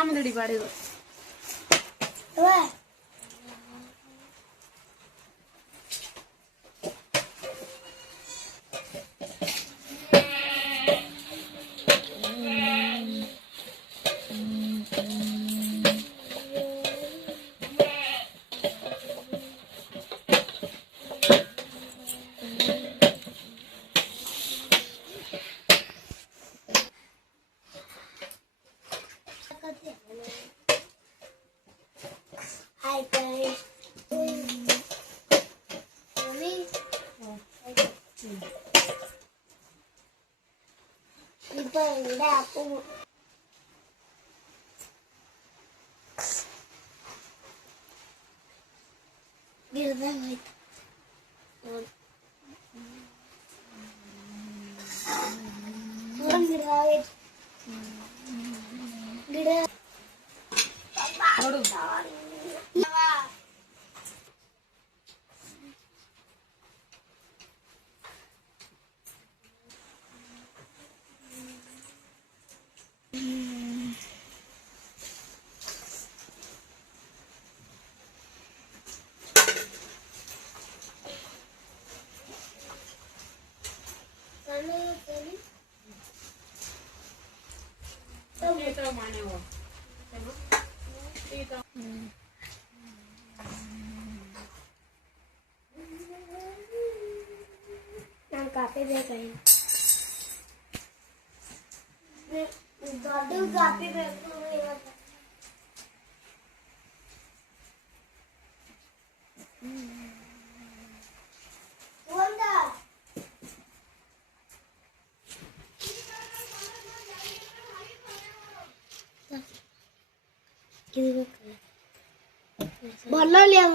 ಆಮದಡಿ ಬಾಡಿದು ನಾನು ಕಾಫಿ ಬೇಕಾಗಿ ದೊಡ್ಡ ಕಾಫಿ ಬೇಕು ಇವತ್ತು ಬಲ್ಲಲ್ಲಿ ಅವ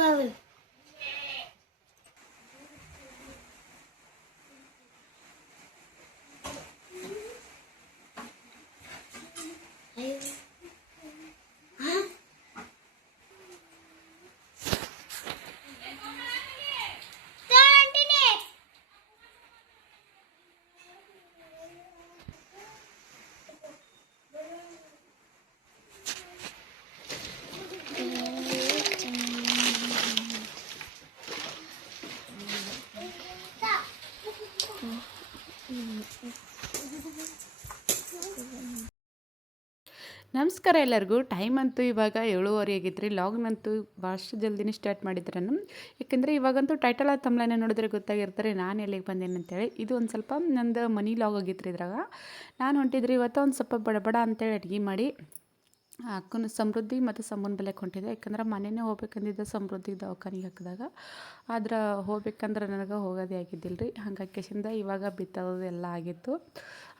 ನಮಸ್ಕಾರ ಎಲ್ಲರಿಗೂ. ಟೈಮ್ ಅಂತೂ ಇವಾಗ 7:30 ಆಗೈತ್ರಿ. ಲಾಗ್ನಂತೂ ಭಾಳಷ್ಟು ಜಲ್ದಿನೇ ಸ್ಟಾರ್ಟ್ ಮಾಡಿದ್ರೆ ನಾನು, ಯಾಕೆಂದರೆ ಇವಾಗಂತೂ ಟೈಟಲ್ ತಮ್ಮಲೇ ನೋಡಿದ್ರೆ ಗೊತ್ತಾಗಿರ್ತಾರೆ ನಾನು ಎಲ್ಲಿಗೆ ಬಂದೇನೆ ಅಂತೇಳಿ. ಇದು ಒಂದು ಸ್ವಲ್ಪ ನಂದು ಮನಿ ಲಾಗ್ ಆಗಿತ್ತು. ಇದ್ರಾಗ ನಾನು ಹೊಂಟಿದ್ರಿ ಇವತ್ತು ಒಂದು ಸ್ವಲ್ಪ ಬಡಬಡ ಅಂತೇಳಿ ಅಡುಗೆ ಮಾಡಿ ಅಕ್ಕನ ಸಮೃದ್ಧಿ ಮತ್ತು ಸಮೂನ್ ಬೆಲೆಗೆ ಹೊಂಟಿದೆ. ಯಾಕಂದ್ರೆ ಮನೆಯೇ ಹೋಗ್ಬೇಕಂದಿದ್ದೆ ಸಮೃದ್ಧಿ ದವಾಖಾನಿಗೆ ಹಾಕಿದಾಗ, ಆದ್ರೆ ಹೋಗ್ಬೇಕಂದ್ರೆ ನನಗೆ ಹೋಗೋದೇ ಆಗಿದ್ದಿಲ್ಲ ರೀ. ಹಾಗಾಗಿ ಕೆಸಿಂದ ಇವಾಗ ಬಿತ್ತೋದು ಎಲ್ಲ ಆಗಿತ್ತು.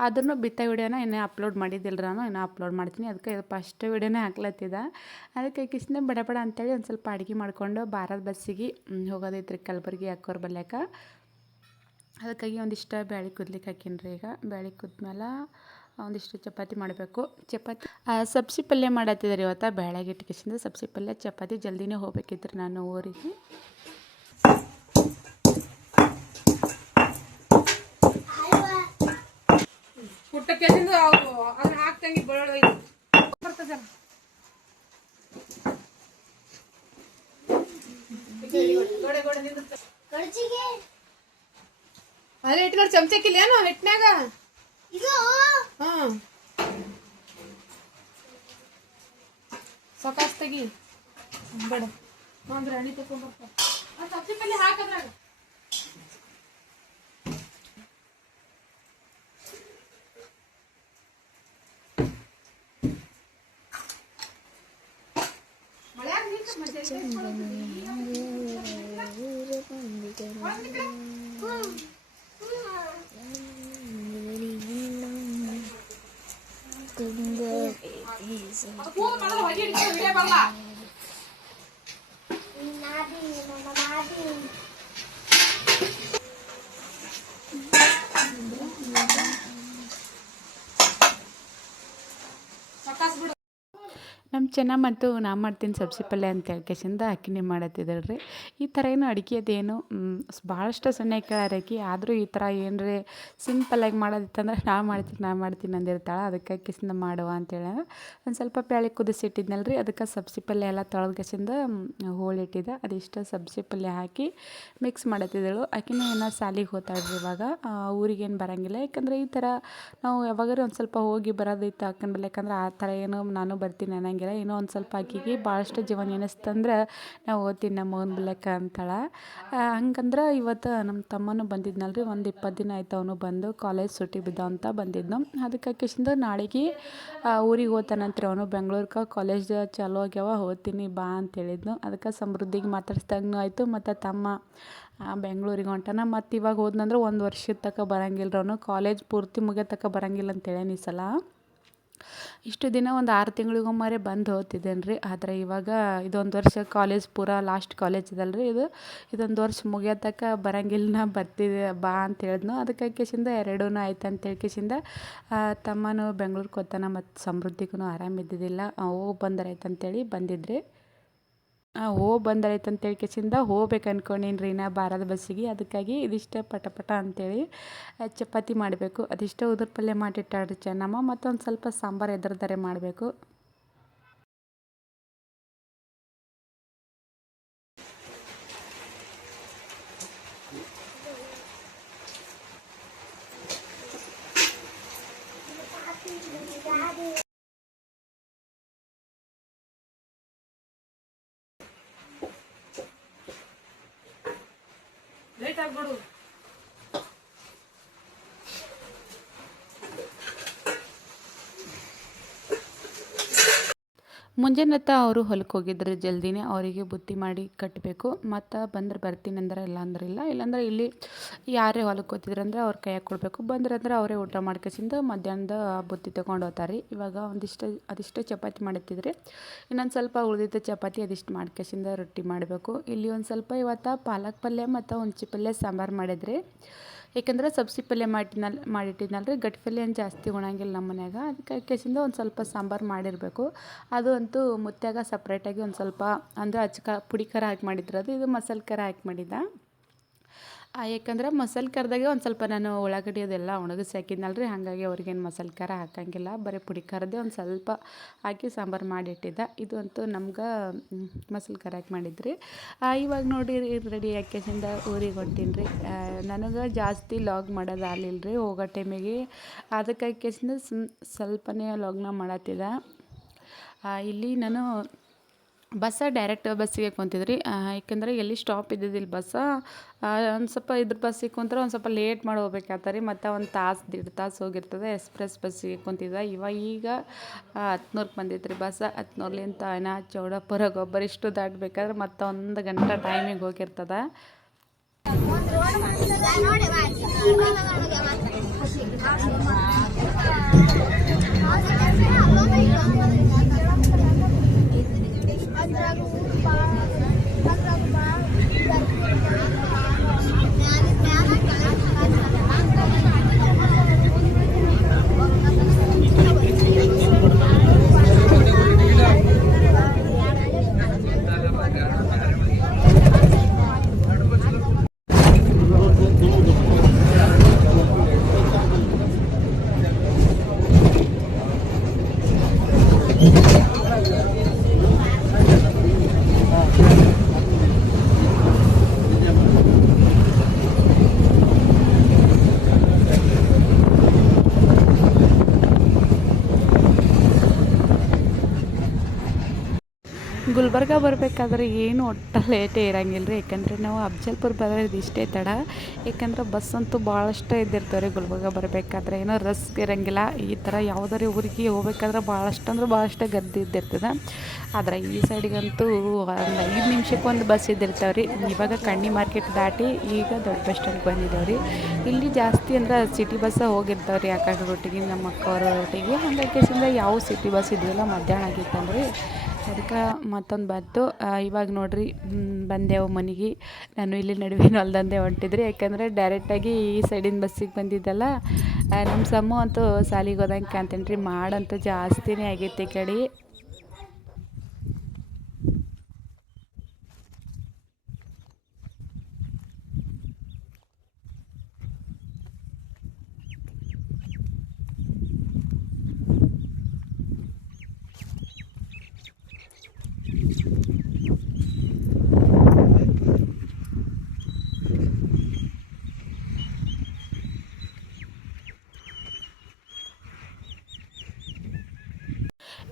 ಆದ್ರೂ ಬಿತ್ತ ವಿಡಿಯೋನ ಇನ್ನೂ ಅಪ್ಲೋಡ್ ಮಾಡಿದ್ದಿಲ್ಲ ನಾನು, ಇನ್ನೂ ಅಪ್ಲೋಡ್ ಮಾಡ್ತೀನಿ. ಅದಕ್ಕೆ ಫಸ್ಟ್ ವಿಡಿಯೋನೇ ಹಾಕ್ಲತ್ತಿದ್ದೆ. ಅದಕ್ಕೆ ಕಿಸಿಂದ ಬಡ ಅಂತೇಳಿ ಒಂದು ಸ್ವಲ್ಪ ಅಡುಗೆ ಮಾಡಿಕೊಂಡು ಬಾರದ ಬಸ್ಸಿಗೆ ಹೋಗೋದೈತ್ರಿ ಕಲಬುರ್ಗಿ ಅಕ್ಕೋರ ಬಲ್ಯಾಕ. ಅದಕ್ಕಾಗಿ ಒಂದಿಷ್ಟು ಬ್ಯಾಳೆ ಕುದ್ಲಿಕ್ಕೆ ಹಾಕೀನಿ ರೀ. ಈಗ ಬ್ಯಾಳೆ ಕುದ್ಮೇಲೆ ಒಂದಿಷ್ಟು ಚಪಾತಿ ಮಾಡಬೇಕು. ಚಪಾತಿ ಸಬ್ಸಿ ಪಲ್ಯ ಮಾಡತ್ತಿದ್ದಾರೆ ಇವತ್ತು. ಬ್ಯಾಳೆಗೆ ಇಟ್ಕಿಸಿಂದ ಸಬ್ಸಿ ಪಲ್ಯ ಚಪಾತಿ ಜಲ್ದಿನೇ ಹೋಗ್ಬೇಕಿತ್ತು ನಾನು ಊರಿಗೆ. ಅಲ್ಲೇ ಇಟ್ಕೊಂಡು ಚಮಚಕ್ಕಿಲ್ಲೇನು ಹಿಟ್ನಾಗ ಇದು ಸಕಾಸ್ ತೆಗಿ ಬೇಡ ಅಂದ್ರೆ ಹಣ್ಣಿ ತಗೊಂಡ್ ಬರ್ತಾರೆ. ಸಬ್ಸಿ ಪಲ್ಯ ಹಾಕದ್ರಾಗ ನಮ್ಮ ಚೆನ್ನ ಮತ್ತು ನಾ ಮಾಡ್ತೀನಿ ಸಬ್ಸಿ ಪಲ್ಯ ಅಂತ ಹೇಳ್ಕೇಸಿಂದ ಆಕಿನೇ ಮಾಡತ್ತಿದ್ದಾಳೆ ರೀ. ಈ ಥರ ಏನು ಅಡುಗೆ ಅದೇನು ಭಾಳಷ್ಟು ಸಣ್ಣ ಕೇಳಾರಕಿ, ಆದರೂ ಈ ಥರ ಏನ್ರಿ ಸಿಂಪಲ್ಲಾಗಿ ಮಾಡೋದಿತ್ತಂದ್ರೆ ನಾ ಮಾಡ್ತೀನಿ ಅಂದಿರ್ತಾಳೆ. ಅದಕ್ಕೆ ಆಕಿಸಿಂದ ಮಾಡುವ ಅಂತೇಳಿ ಒಂದು ಸ್ವಲ್ಪ ಬ್ಯಾಳೆ ಕುದಿಸಿಟ್ಟಿದ್ನಲ್ಲ ರೀ, ಅದಕ್ಕೆ ಸಬ್ಸಿ ಪಲ್ಯ ಎಲ್ಲ ತೊಳೆದ್ಕೇಸಿಂದ ಹೋಳಿಟ್ಟಿದ್ದೆ. ಅದಿಷ್ಟು ಸಬ್ಸಿ ಪಲ್ಯ ಹಾಕಿ ಮಿಕ್ಸ್ ಮಾಡತ್ತಿದ್ದಳು. ಆಕಿನೂ ಏನೋ ಸಾಲಿಗೆ ಹೋಗ್ತಾಳ್ರಿ ಇವಾಗ, ಊರಿಗೇನು ಬರೋಂಗಿಲ್ಲ. ಯಾಕಂದರೆ ಈ ಥರ ನಾವು ಯಾವಾಗಾರು ಒಂದು ಸ್ವಲ್ಪ ಹೋಗಿ ಬರೋದೈತೆ ಹಾಕೊಂಡ್ಬಲ್ಲ, ಯಾಕಂದ್ರೆ ಆ ಥರ ಏನೋ ನಾನು ಬರ್ತೀನಿ ಅನ್ನಂಗಿಲ್ಲ. ಏನೋ ಒಂದು ಸ್ವಲ್ಪ ಆಕಿಗೆ ಭಾಳಷ್ಟು ಜೀವನ ಎನಿಸ್ತಂದ್ರೆ ನಾವು ಓದ್ತೀನಿ ನಮ್ಮ ಮಗನ ಬಲ್ಯಕ್ಕ ಅಂತಾಳೆ. ಹಂಗಂದ್ರೆ ಇವತ್ತು ನಮ್ಮ ತಮ್ಮನೂ ಬಂದಿದ್ನಲ್ಲ ರೀ, ಒಂದು 20 ದಿನ ಆಯ್ತು ಅವನು ಬಂದು, ಕಾಲೇಜ್ ಸುಟ್ಟಿ ಬಿದ್ದ ಅಂತ ಬಂದಿದ್ನು. ಅದಕ್ಕೆ ಆಕಿಸಿಂದ ನಾಳೆಗೆ ಊರಿಗೆ ಹೋಗ್ತಾನಂತ್ರಿ ಅವನು, ಬೆಂಗ್ಳೂರ್ಗೆ ಕಾಲೇಜ್ ಚಾಲೂ ಆಗ್ಯಾವ, ಹೋಗ್ತೀನಿ ಬಾ ಅಂತ ಹೇಳಿದ್ನು. ಅದಕ್ಕೆ ಸಮೃದ್ಧಿಗೆ ಮಾತಾಡ್ಸ್ದಾಗೂ ಆಯಿತು. ಮತ್ತು ತಮ್ಮ ಬೆಂಗ್ಳೂರಿಗೆ ಹೊಂಟಾನ. ಮತ್ತು ಇವಾಗ ಹೋದ್ನಂದ್ರೆ 1 ವರ್ಷದ ತನಕ ಬರೋಂಗಿಲ್ಲ ಅವನು, ಕಾಲೇಜ್ ಪೂರ್ತಿ ಮುಗಿಯೋ ತನಕ ಬರೋಂಗಿಲ್ಲ ಅಂತೇಳಿ ಈ ಸಲ. ಇಷ್ಟು ದಿನ ಒಂದು 6 ತಿಂಗಳಿಗೊಮ್ಮರೆ ಬಂದು ಹೋಗ್ತಿದ್ದೇನೆ ರೀ. ಆದರೆ ಇವಾಗ ಇದೊಂದು ವರ್ಷ ಕಾಲೇಜ್ ಪೂರಾ ಲಾಸ್ಟ್ ಕಾಲೇಜ್ ಇದಲ್ಲ ರೀ ಇದೊಂದು ವರ್ಷ ಮುಗಿಯೋ ತನಕ ಬರೋಂಗಿಲ್ಲ, ಬರ್ತಿದ್ದೆ ಬಾ ಅಂತ ಹೇಳಿದ್ನು. ಅದಕ್ಕೆ ಕೇಸಿಂದ 2 ಆಯ್ತು ಅಂತ ಹೇಳ್ಕೇಸಿಂದ ತಮ್ಮನೂ ಬೆಂಗ್ಳೂರಿಗೆ ಹೋಗ್ತಾನ. ಮತ್ತು ಸಮೃದ್ಧಿಗೂ ಆರಾಮಿದ್ದಿದ್ದಿಲ್ಲ, ಹೋಗಿ ಬಂದರಾಯ್ತು ಅಂತೇಳಿ ಬಂದಿದ್ರಿ. ಬಂದರಾಯ್ತು ಅಂತ ಹೇಳ್ಕೇಸಿಂದ ಹೋಗ್ಬೇಕು ಅನ್ಕೊಂಡೀನಿ ರೀ ನಾ ಬಾರದ ಬಸ್ಸಿಗೆ. ಅದಕ್ಕಾಗಿ ಇದಿಷ್ಟ ಪಟ ಅಂತೇಳಿ ಚಪಾತಿ ಮಾಡಬೇಕು. ಅದಿಷ್ಟ ಉದುರು ಪಲ್ಯ ಮಾಡಿಟ್ಟಾಡ್ರಿ ಚೆನ್ನಮ್ಮ. ಮತ್ತೊಂದು ಸ್ವಲ್ಪ ಸಾಂಬಾರು ಎದ್ರದರೆ ಮಾಡಬೇಕು. ಲೇಟ್ ಆಗ್ಬಿಡು. ಮುಂಜಾನೆ ಅವರು ಹೊಲಕ್ಕೆ ಹೋಗಿದ್ರು ಜಲ್ದಿನೇ, ಅವರಿಗೆ ಬುತ್ತಿ ಮಾಡಿ ಕಟ್ಟಬೇಕು. ಮತ್ತು ಬಂದ್ರೆ ಬರ್ತೀನಿ ಅಂದ್ರೆ ಇಲ್ಲಾಂದ್ರೆ ಇಲ್ಲಿ ಯಾರೇ ಹೊಲಕ್ಕೆ ಹೋಗ್ತಿದ್ರು ಅಂದ್ರೆ ಅವ್ರ ಕೈಯಾಗ ಕೊಡಬೇಕು. ಬಂದ್ರಂದ್ರೆ ಅವರೇ ಊಟ ಮಾಡ್ಕೇಸಿಂದ ಮಧ್ಯಾಹ್ನದ ಬುತ್ತಿ ತೊಗೊಂಡು ಹೋಗ್ತಾರೆ. ಇವಾಗ ಅದಿಷ್ಟು ಚಪಾತಿ ಮಾಡುತ್ತಿದ್ರಿ, ಇನ್ನೊಂದು ಸ್ವಲ್ಪ ಉಳಿದಿದ್ದ ಚಪಾತಿ ಅದಿಷ್ಟು ಮಾಡ್ಕೇಸಿಂದ ರೊಟ್ಟಿ ಮಾಡಬೇಕು. ಇಲ್ಲಿ ಒಂದು ಸ್ವಲ್ಪ ಇವತ್ತು ಪಾಲಕ್ ಪಲ್ಯ ಮತ್ತು ಹುಂಚಿ ಪಲ್ಯ ಸಾಂಬಾರು ಮಾಡಿದ್ರಿ. ಯಾಕಂದ್ರೆ ಸಬ್ಸಿ ಪಲ್ಯ ಮಾಡಿಟ್ಟಿದ್ನಲ್ಲ ರೀ, ಗಟ್ಟಿ ಪಲ್ಯ ಏನು ಜಾಸ್ತಿ ಉಣಂಗಿಲ್ಲ ನಮ್ಮ ಮನ್ಯಾಗ. ಅದಕ್ಕೆ ಕೇಸಿಂದ ಒಂದು ಸ್ವಲ್ಪ ಸಾಂಬಾರು ಮಾಡಿರಬೇಕು. ಅದು ಅಂತೂ ಮುತ್ಯಾಗ ಸಪ್ರೇಟಾಗಿ ಒಂದು ಸ್ವಲ್ಪ ಅಂದರೆ ಪುಡಿ ಖಾರ ಹಾಕಿ ಮಾಡಿದ್ರು. ಇದು ಮಸಾಲೆ ಖಾರ ಹಾಕಿ ಮಾಡಿದ್ದ. ಯಾಕಂದ್ರೆ ಮಸಾಲೆ ಖಾರದಾಗೆ ಒಂದು ಸ್ವಲ್ಪ ನಾನು ಉಳ್ಳಾಗಡ್ಡಿ ಅದೆಲ್ಲ ಒಣಗಿಸಿ ಹಾಕಿದ್ನಲ್ಲ ರೀ, ಹಾಗಾಗಿ ಅವ್ರಿಗೇನು ಮಸಾಲೆ ಖಾರ ಹಾಕಂಗಿಲ್ಲ, ಬರೀ ಪುಡಿ ಖಾರದೇ ಒಂದು ಸ್ವಲ್ಪ ಹಾಕಿ ಸಾಂಬಾರು ಮಾಡಿಟ್ಟಿದ್ದ. ಇದು ಅಂತೂ ನಮ್ಗೆ ಮಸಾಲೆ ಖಾರ ಹಾಕಿ ಮಾಡಿದ್ರಿ. ಇವಾಗ ನೋಡಿ ರೆಡಿ ಹಾಕಿಸಿಂದ ಊರಿಗೆ ಹೊಂಟೀನಿ ರೀ. ನನಗೆ ಜಾಸ್ತಿ ಲಾಗ್ ಮಾಡೋದು ಆಗಲಿಲ್ಲ ರೀ ಹೋಗೋ ಟೈಮಿಗೆ. ಅದಕ್ಕೆ ಹಾಕಿಸಿಂದ ಸ್ವಲ್ಪನೇ ಲಾಗ್ನ ಮಾಡತ್ತಿದ್ದ. ಇಲ್ಲಿ ನಾನು ಡೈರೆಕ್ಟ್ ಬಸ್ಸಿಗೆ ಕುಂತಿದ್ರಿ. ಯಾಕೆಂದರೆ ಎಲ್ಲಿ ಸ್ಟಾಪ್ ಇದ್ದಿದ್ದಿಲ್ಲ ಬಸ್ಸ. ಒಂದು ಸ್ವಲ್ಪ ಇದ್ರ ಬಸ್ಸಿಗೆ ಕುಂತ್ರೆ ಒಂದು ಸ್ವಲ್ಪ ಲೇಟ್ ಮಾಡಿ ಹೋಗ್ಬೇಕಾಗ್ತದೆ ರೀ. ಮತ್ತು 1 ತಾಸು 1.5 ತಾಸು ಹೋಗಿರ್ತದೆ. ಎಕ್ಸ್ಪ್ರೆಸ್ ಬಸ್ಸಿಗೆ ಕುಂತಿದ್ದ. ಈಗ 10 ಬಂದಿತ್ತು ರೀ ಬಸ್. 10 ಏನೋ ಚೌಡಾಪುರ ಗೊಬ್ಬರ ಇಷ್ಟು ದಾಟಬೇಕಾದ್ರೆ ಮತ್ತು 1 ಗಂಟೆ ಟೈಮಿಗೆ ಹೋಗಿರ್ತದೆ. ಗುಲ್ಬರ್ಗ ಬರಬೇಕಾದ್ರೆ ಏನು ಒಟ್ಟು ಲೇಟೇ ಇರೋಂಗಿಲ್ಲ ರೀ. ಯಾಕಂದರೆ ನಾವು ಅಫ್ಜಲ್ಪುರ ಬರೋದು ಇಷ್ಟೇ ತಡ. ಯಾಕಂದ್ರೆ ಬಸ್ ಅಂತೂ ಭಾಳಷ್ಟು ಇದ್ದಿರ್ತಾವೆ ರೀ ಗುಲ್ಬರ್ಗ ಬರಬೇಕಾದ್ರೆ. ಏನೋ ರಸ್ ಇರೋಂಗಿಲ್ಲ. ಈ ಥರ ಯಾವುದಾರು ಊರಿಗೆ ಹೋಗ್ಬೇಕಾದ್ರೆ ಭಾಳಷ್ಟು ಗದ್ದೆ ಇದ್ದಿರ್ತದೆ. ಆದರೆ ಈ ಸೈಡಿಗಂತೂ ಒಂದು 5 ನಿಮಿಷಕ್ಕೊಂದು ಬಸ್ ಇದ್ದಿರ್ತಾವೆ ರೀ. ಇವಾಗ ಕಣ್ಣಿ ಮಾರ್ಕೆಟ್ ದಾಟಿ ಈಗ ದೊಡ್ಡ ಬಸ್ ಸ್ಟ್ಯಾಂಡ್ ಬಂದಿದ್ದಾವೆ ರೀ. ಇಲ್ಲಿ ಜಾಸ್ತಿ ಅಂದ್ರೆ ಸಿಟಿ ಬಸ್ಸ ಹೋಗಿರ್ತಾವೆ ರೀ ಆ ಕಡೆ ರೂಟಿಗೆ, ನಮ್ಮ ಅಕ್ಕವ್ರ ರೂಟಿಗೆ. ಹಾಗಾಗಿ ಯಾವ ಸಿಟಿ ಬಸ್ ಇದೆಯಲ್ಲ ಮಧ್ಯಾಹ್ನ ಆಗಿತ್ತಂದ್ರೆ ಅದಕ್ಕೆ ಮತ್ತೊಂದು ಬಂತು. ಇವಾಗ ನೋಡಿರಿ ಬಂದೆವು ಮನೆಗೆ. ನಾನು ಇಲ್ಲಿ ನಡುವೆ ಹೊಲ್ದಂದೆ ಹೊಂಟಿದ್ರಿ. ಯಾಕಂದರೆ ಡೈರೆಕ್ಟಾಗಿ ಈ ಸೈಡಿನ ಬಸ್ಸಿಗೆ ಬಂದಿದ್ದಲ್ಲ. ನಮ್ಮ ಸಮ್ಮು ಅಂತೂ ಸಾಲಿಗೆ ಹೋದಂಗೆ ಕಾಣ್ತೇನೆ ರೀ. ಮಾಡಂತೂ ಜಾಸ್ತಿನೇ ಆಗೈತೆ ಈ ಕಡೆ.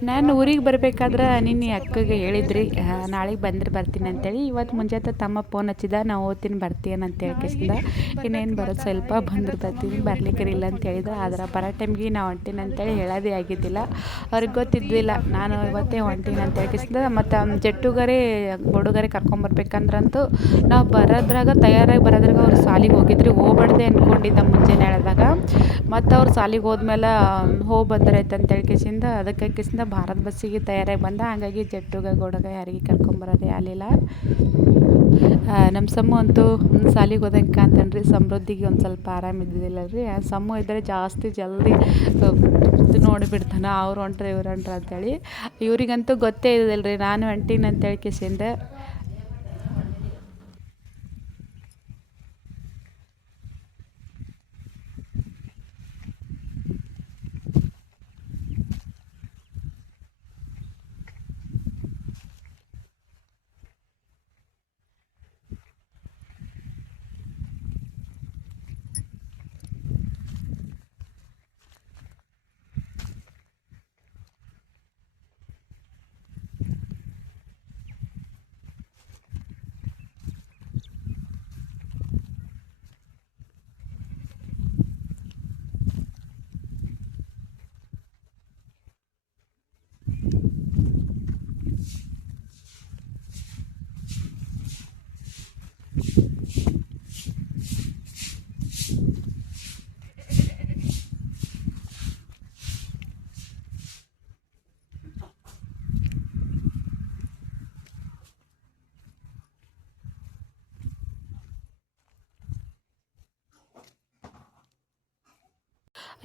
ನಾನು ಊರಿಗೆ ಬರಬೇಕಾದ್ರೆ ನಿನ್ನೆ ಅಕ್ಕಗೆ ಹೇಳಿದ್ರಿ ನಾಳೆಗೆ ಬಂದ್ರೆ ಬರ್ತೀನಿ ಅಂತೇಳಿ. ಇವತ್ತು ಮುಂಜಾನೆ ತಮ್ಮ ಫೋನ್ ಹಚ್ಚಿದ, ನಾವು ಓದ್ತೀನಿ ಬರ್ತೀನಿ ಅಂತ ಹೇಳ್ಕಿಸಿದ. ಇನ್ನೇನು ಬರೋದು ಸ್ವಲ್ಪ ಬಂದ್ರೆ ಬರ್ತೀನಿ, ಬರ್ಲಿಕ್ಕಿರಿಲ್ಲ ಅಂತ ಹೇಳಿದ. ಆದ್ರೆ ಬರೋ ಟೈಮ್ಗೆ ನಾವು ಹೊಂಟೀನಿ ಅಂತೇಳಿ ಹೇಳೋದೇ ಆಗಿದ್ದಿಲ್ಲ, ಅವ್ರಿಗೆ ಗೊತ್ತಿದ್ದಿಲ್ಲ ನಾನು ಇವತ್ತೇ ಹೊಂಟೀನಿ ಅಂತ ಹೇಳ್ಕಿಸಿದ. ಮತ್ತು ಜಟ್ಟುಗರೆ ಹುಡುಗರೆ ಕರ್ಕೊಂಬರ್ಬೇಕಂದ್ರಂತೂ ನಾವು ಬರೋದ್ರಾಗ ತಯಾರಾಗಿ ಬರೋದ್ರಾಗ ಅವ್ರು ಸಾಲಿಗೆ ಹೋಗಿದ್ರಿ. ಹೋಗ್ಬಾರ್ದೆ ಅಂದ್ಕೊಂಡಿದ್ದ ಮುಂಜಾನೆ ಹೇಳಿದಾಗ, ಮತ್ತು ಅವ್ರು ಸಾಲಿಗೆ ಹೋದ್ಮೇಲೆ ಹೋಗಿ ಬಂದರೈತೆ ಅಂತ ಹೇಳ್ಕಿಸಿಂದ ಅದಕ್ಕೆ ಕಿಸಿಂದ ಭಾರತ್ ಬಸ್ಸಿಗೆ ತಯಾರಾಗಿ ಬಂದ. ಹಾಗಾಗಿ ಜಟ್ಟುಗ ಗೋಡಗ ಯಾರಿಗೆ ಕರ್ಕೊಂಬರೋದೇ ಆಗಲಿಲ್ಲ. ನಮ್ಮ ಸಮ್ಮು ಅಂತೂ ಸಾಲಿಗೆ ಹೋದಂಗೆ ಕಾಣ್ತಾನ್ರಿ. ಸಮೃದ್ಧಿಗೆ ಒಂದು ಸ್ವಲ್ಪ ಆರಾಮಿದ್ದಿದ್ದಿಲ್ಲ ರೀ. ಸಮ್ಮು ಇದ್ದರೆ ಜಾಸ್ತಿ ಜಲ್ದಿ ನೋಡಿಬಿಡ್ತಾನೆ, ಅವ್ರು ಹೊಂಟ್ರೆ ಇವ್ರು ಹೊಂಟ್ರೆ ಅಂತೇಳಿ. ಇವ್ರಿಗಂತೂ ಗೊತ್ತೇ ಇದ್ದಿಲ್ಲ ರೀ ನಾನು ಹೊಂಟೀನಿ ಅಂತ ಹೇಳ್ಕಿಸಿಂದ.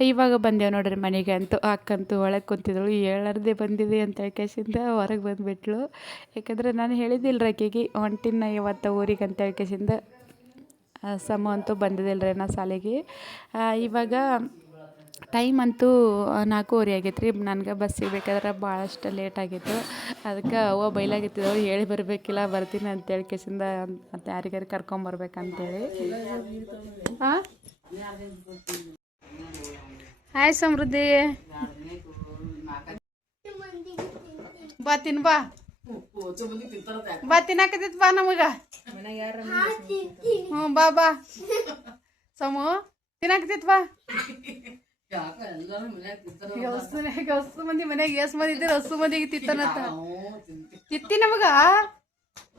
ಇವಾಗ ಬಂದೇವು ನೋಡ್ರಿ ಮನೆಗೆ. ಅಂತೂ ಅಕ್ಕಂತೂ ಒಳಗೆ ಕುಂತಿದ್ದಳು, ಹೇಳಾರ್ದೆ ಬಂದಿದೆ ಅಂತ ಹೇಳ್ಕೇಸಿಂದ ಹೊರಗೆ ಬಂದುಬಿಟ್ಳು. ಯಾಕಂದ್ರೆ ನಾನು ಹೇಳಿದ್ದಿಲ್ಲ ಆಕೆಗೆ ಹೊಂಟಿನ ಇವತ್ತು ಊರಿಗೆ ಅಂತ ಹೇಳ್ಕೇಸಿಂದ. ಸಮ ಅಂತೂ ಬಂದಿದ್ದಿಲ್ಲ ರೀ ನಾ ಶಾಲೆಗೆ. ಇವಾಗ ಟೈಮ್ ಅಂತೂ 4:30 ಆಗೈತೆ ರೀ. ನನಗೆ ಬಸ್ ಸಿಗ್ಬೇಕಾದ್ರೆ ಭಾಳಷ್ಟು ಲೇಟ್ ಆಗಿತ್ತು. ಅದಕ್ಕೆ ಅವ್ವ ಬೈಲಾಗಿತ್ತಿದ್ದವು, ಹೇಳಿ ಬರಬೇಕಿಲ್ಲ ಬರ್ತೀನಿ ಅಂತ ಹೇಳ್ಕೇಸಿಂದ, ಮತ್ತು ಯಾರಿಗಾರು ಕರ್ಕೊಂಬರ್ಬೇಕಂತೇಳಿ. ಹಾಂ, ಹಾಯ್ ಸಮೃದ್ಧಿ, ಬಾ ತಿನ್, ಬಾ ತಿನ್ನಕತ್ತೈತಿ, ಬಾ ನಮಗ. ಹ್ಞೂ ಬಾ ಬಾ ಸಮು, ತಿನ್ನಕತ್ತೈತಿ ಬಾ. ಹೊಸ ಮಂದಿ ಮನ್ಯಾಗ ಎಸ್ ಮಂದಿ ಇದ್ದೀರ, ಹೊಸ ಮಂದಿಗೆ ತಿತ್ತಾನತ್ತ. ತಿತ್ತಿ ನಮಗ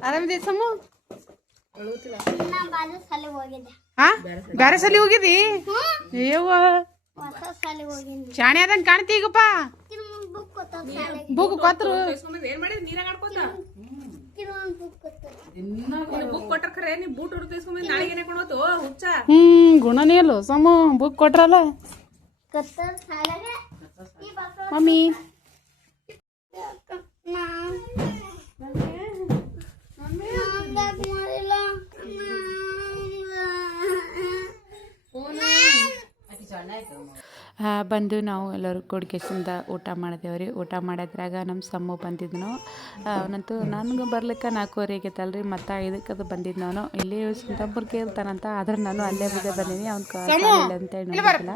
ಆರಾಮಿದೆ ಸಮು? ಹಾ, ಬ್ಯಾರೆ ಸಲಿ ಹೋಗಿದಿ? ಏವ್ವ ಶಾಣೆ ಅದಂಗೆ ಕಾಣ್ತಿ ಈಗಪ್ಪ. ಬುಕ್ ಕೊಟ್ರು ಗುಣನೇ ಅಲ್ಲ ಸಮು, ಬುಕ್ ಕೊಟ್ರಲ್ಲ ಮಮ್ಮಿ. ಬಂದು ನಾವು ಎಲ್ಲರೂ ಕೊಡ್ಕೆಸಿಂದ ಊಟ ಮಾಡಿದೇವ್ರಿ. ಊಟ ಮಾಡೋದ್ರಾಗ ನಮ್ಮ ಸಮ್ಮು ಬಂದಿದ್ನು. ಅವನಂತೂ ನನಗೆ ಬರ್ಲಿಕ್ಕೆ 4:30 ಆಗೈತಲ್ರಿ, ಮತ್ತು 5ಕ್ಕೆ ಅದು ಬಂದಿದ್ದು. ನಾನು ಇಲ್ಲಿ ಸಿಂತಾಪುರ್ಗೆ ಇರ್ತಾನಂತ, ಆದ್ರೆ ನಾನು ಅಲ್ಲೇ ಬಂದೀನಿ. ಅವ್ನು ಅಂತೇಳಿ ನೋಡಿಲ್ಲ.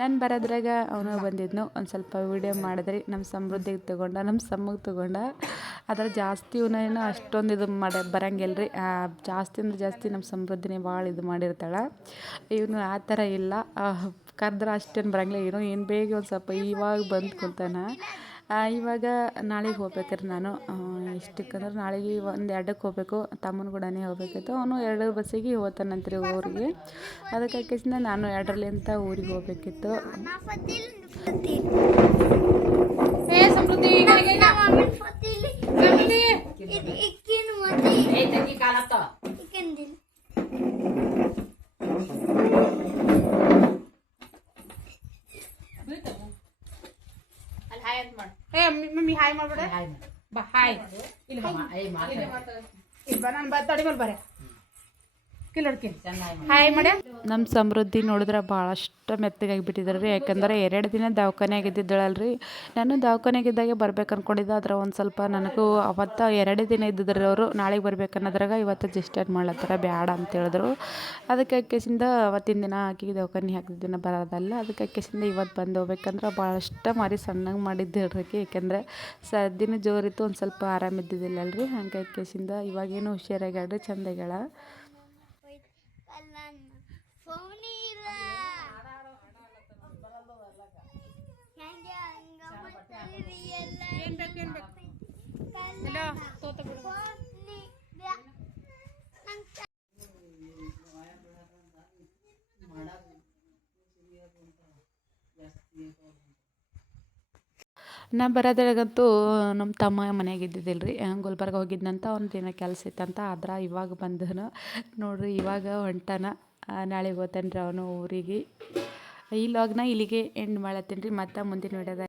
ನಾನು ಬರೋದ್ರಾಗ ಅವನು ಬಂದಿದ್ನು. ಒಂದು ಸ್ವಲ್ಪ ವೀಡಿಯೋ ಮಾಡಿದ್ರಿ. ನಮ್ಮ ಸಮೃದ್ಧಿಗೆ ತೊಗೊಂಡ, ನಮ್ಮ ಸಮ್ಮಗೆ ತೊಗೊಂಡ. ಅದ್ರ ಜಾಸ್ತಿ ಇವನೇನು ಅಷ್ಟೊಂದು ಇದು ಬರಂಗಿಲ್ಲ ರೀ. ಜಾಸ್ತಿ ಅಂದ್ರೆ ಜಾಸ್ತಿ ನಮ್ಮ ಸಮೃದ್ಧಿನೇ ಭಾಳ ಇದು ಮಾಡಿರ್ತಾಳೆ. ಇವನು ಆ ಥರ ಇಲ್ಲ, ಕರೆದ್ರೆ ಅಷ್ಟೇನು ಬರಂಗಿಲ್ಲ. ಏನು ಬೇಗ ಒಂದು ಸ್ವಲ್ಪ ಇವಾಗ ಬಂದು ಕುಂತಾನ. ಇವಾಗ ನಾಳೆಗೆ ಹೋಗ್ಬೇಕ್ರಿ ನಾನು. ಇಷ್ಟಕ್ಕಂದ್ರೆ ನಾಳೆಗೆ 1-2ಕ್ಕೆ ಹೋಗಬೇಕು. ತಮ್ಮನ ಕೂಡನೇ ಹೋಗ್ಬೇಕಿತ್ತು. ಅವನು 2 ಬಸ್ಸಿಗೆ ಹೋಗ್ತಾನಂತ್ರಿ ಊರಿಗೆ. ಅದಕ್ಕೆ ಹಾಕಿಸಿಂದ ನಾನು 2ರಿಂದ ಊರಿಗೆ ಹೋಗ್ಬೇಕಿತ್ತು. ಮಮ್ಮಿ ಹಾಯ್ ಮಾಡ್ಬೇಡ, ಬಾ ಹಾಯ್. ಇಲ್ಲಿ ಬಾ, ನಾನು ತಡಿ ಮೇಲೆ ಬರ. ಕಿಲೋಡ್ಕಿ ಹಾಯ್ ಮಾಡ್ಯ ನಮ್ಮ ಸಮೃದ್ಧಿ ನೋಡಿದ್ರೆ ಭಾಳಷ್ಟು ಮೆತ್ತಗಾಗಿಬಿಟ್ಟಿದ್ದಾರೆ ರೀ. ಯಾಕಂದ್ರೆ 2 ದಿನ ದವಾಖಾನೆಯಾಗ ಇದ್ದಿದ್ದಳಲ್ರಿ. ನಾನು ದವಾಖಾನೆಗಿದ್ದಾಗೆ ಬರ್ಬೇಕು ಅಂದ್ಕೊಂಡಿದ್ದೆ. ಆದ್ರೆ ಒಂದು ಸ್ವಲ್ಪ ನನಗೂ ಅವತ್ತು 2 ದಿನ ಇದ್ದಿದ್ರಿ ಅವರು. ನಾಳೆಗೆ ಬರ್ಬೇಕು ಅನ್ನೋದ್ರಾಗ ಇವತ್ತು ಡಿಸ್ಚಾರ್ಜ್ ಮಾಡ್ಲತ್ತಾರ ಬೇಡ ಅಂತ ಹೇಳಿದ್ರು. ಅದಕ್ಕೆ ಅಕ್ಕೆಸಿಂದ ಅವತ್ತಿನ ದಿನ ಆಕೆಗೆ ದವಾಖಾನೆ ಹಾಕಿದ ದಿನ ಬರೋದಲ್ಲ. ಅದಕ್ಕೆ ಅಕ್ಕೆಸಿಂದ ಇವತ್ತು ಬಂದು ಹೋಗ್ಬೇಕಂದ್ರೆ ಭಾಳಷ್ಟು ಮಾರಿ ಸಣ್ಣಗೆ ಮಾಡಿದ್ದು ಹೇಳ್ರಿ. ಯಾಕೆಂದರೆ ಸರ್ದಿನೂ ಜೋರಿತ್ತು, ಒಂದು ಸ್ವಲ್ಪ ಆರಾಮಿದ್ದಿದ್ದಿಲ್ಲಲ್ರಿ. ಹಂಗೆ ಅಕ್ಕೆಸಿಂದ ಇವಾಗೇನು ಹುಷಾರಾಗ್ಯಾಳ್ರಿ, ಚಂದಾಗ್ಯಾಳ. ನಾ ಬರೋದ್ರಾಗಂತೂ ನಮ್ಮ ತಮ್ಮ ಮನೆಯಾಗ ಇದ್ದಿದ್ದಿಲ್ಲ ರೀ. ಗುಲ್ಬರ್ಗ ಹೋಗಿದ್ನಂತ, ಅವ್ನದ್ದು ಏನೋ ಕೆಲಸ ಇತ್ತಂತ. ಆದ್ರೆ ಇವಾಗ ಬಂದನು ನೋಡ್ರಿ, ಇವಾಗ ಹೊಂಟಾನ. ನಾಳೆಗೆ ಹೋಗ್ತಾನೆ ರೀ ಅವನು ಊರಿಗೆ. ಈ ಲಾಗ್ನ ಇಲ್ಲಿಗೆ ಎಂಡ್ ಮಾಡತ್ತೀನಿ ರೀ. ಮತ್ತೆ ಮುಂದಿನ ವಿಡಿಯೋದಾಗ